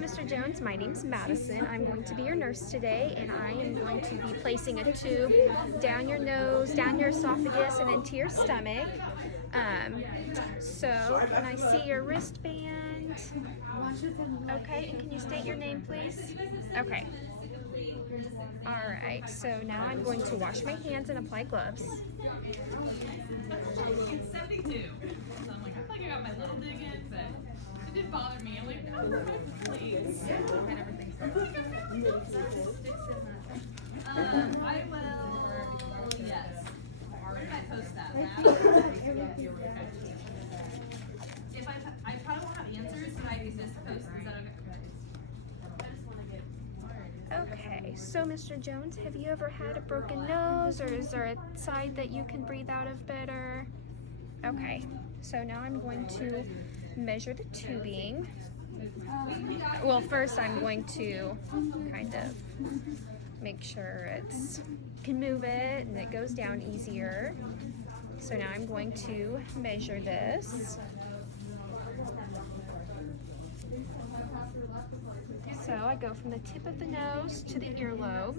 Mr. Jones. My name's Madison. I'm going to be your nurse today, and I am going to be placing a tube down your nose, down your esophagus, and into your stomach. So, can I see your wristband? Okay, and can you state your name, please? Okay. Alright, so now I'm going to wash my hands and apply gloves. It's 72. So I'm like, I feel like I got my little dig in, but it did bother me. I'm like, no, please. I never think so. I will, yes. Where did I post that? If I probably won't have answers, but I just post. Is that okay? Okay, so Mr. Jones, have you ever had a broken nose, or is there a side that you can breathe out of better? Okay, so now I'm going to measure the tubing. Well, first I'm going to kind of make sure can move it and it goes down easier. So now I'm going to measure this. So I go from the tip of the nose to the earlobe.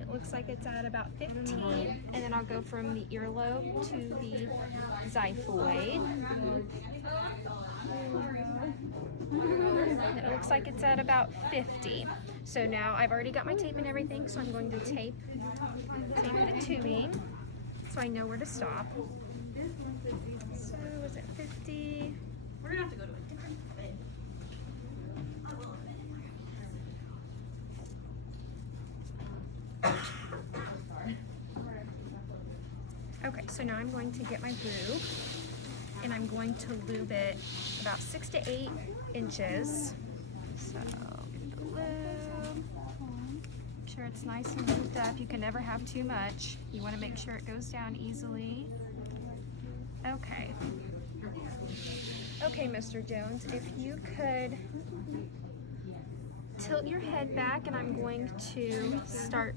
It looks like it's at about 15, and then I'll go from the earlobe to the xiphoid. And it looks like it's at about 50. So now I've already got my tape and everything, so I'm going to tape the tubing so I know where to stop. So is it 50? We're gonna have to go to a different bed. Okay, so now I'm going to get my lube, and I'm going to lube it about 6 to 8 inches. So get the lube. Make sure it's nice and lubed up. You can never have too much. You want to make sure it goes down easily. Okay. Okay, Mr. Jones, if you could tilt your head back, and I'm going to start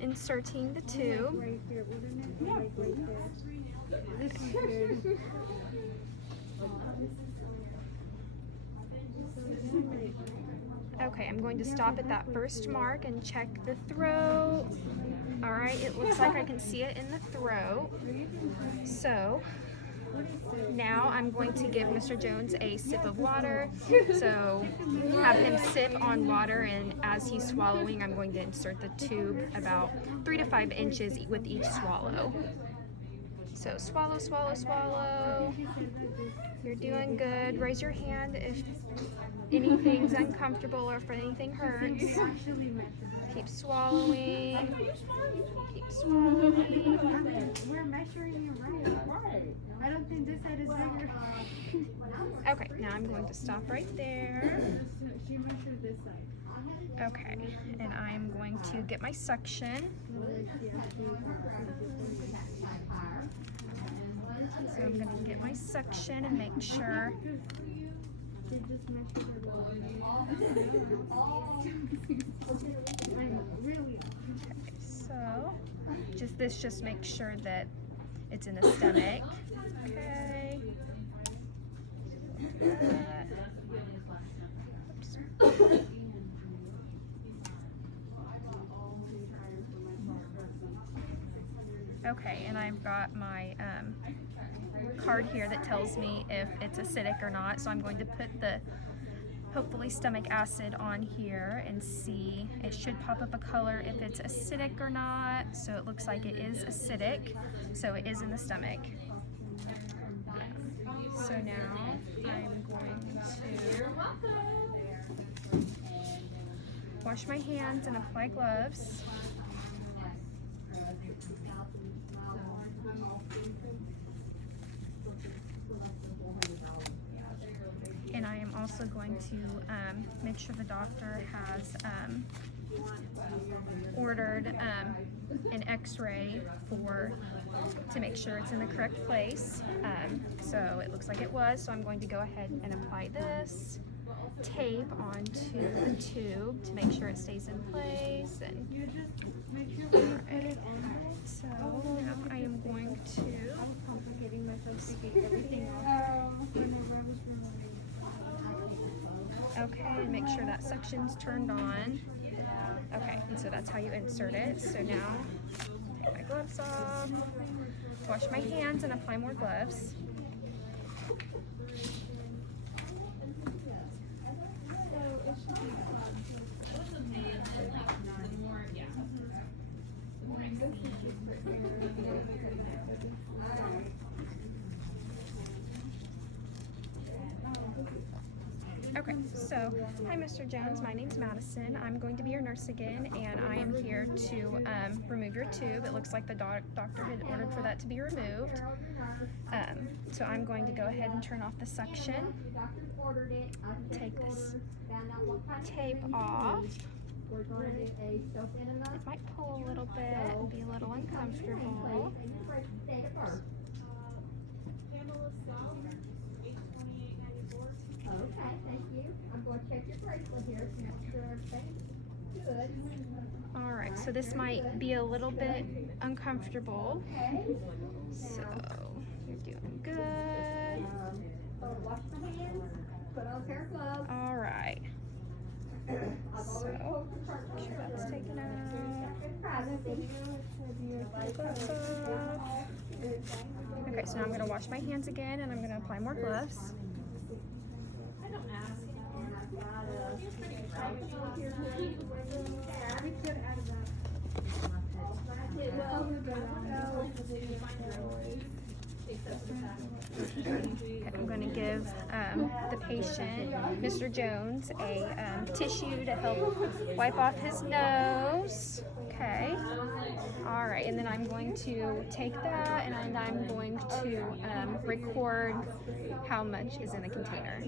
inserting the tube. Okay, I'm going to stop at that first mark and check the throat. Alright, it looks like I can see it in the throat. So now I'm going to give Mr. Jones a sip of water. So have him sip on water, and as he's swallowing, I'm going to insert the tube about 3 to 5 inches with each swallow. So swallow, swallow, swallow. You're doing good. Raise your hand if anything's uncomfortable or if anything hurts. Keep swallowing. Keep swallowing. We're measuring you right. I don't think this side is bigger. Okay, now I'm going to stop right there. She measured this side. Okay, and I'm going to get my suction. So I'm going to get my suction and make sure. Okay, so this just makes sure that it's in the stomach. Okay. Oops. Okay, and I've got my card here that tells me if it's acidic or not. So I'm going to put the hopefully stomach acid on here and see. It should pop up a color if it's acidic or not. So it looks like it is acidic. So it is in the stomach. So now I'm going to wash my hands and apply gloves. And I am also going to make sure the doctor has ordered an x-ray to make sure it's in the correct place. So it looks like it was, so I'm going to go ahead and apply this tape onto the tube to make sure it stays in place. And You just make sure when you put it on there. so now I am going to I was complicating myself to get everything off whenever I was removing. Okay, and make sure that suction's turned on. Okay, and so that's how you insert it. So now, take my gloves off, wash my hands and apply more gloves. Okay, so hi Mr. Jones, my name's Madison. I'm going to be your nurse again, and I am here to remove your tube. It looks like the doctor had ordered for that to be removed. So I'm going to go ahead and turn off the suction. Take this tape off. It might pull a little bit and be a little uncomfortable. Okay, thank you. I'm going to check your bracelet here to make sure everything's good. All right, so this might be a little bit uncomfortable. So you're doing good. Wash my hands, put on a pair of gloves. All right. So make sure that's taken out. Gloves off. Okay, so now I'm going to wash my hands again, and I'm going to apply more gloves. Okay, I'm going to give the patient, Mr. Jones, a tissue to help wipe off his nose. Okay. All right, and then I'm going to take that and I'm going to record how much is in the container.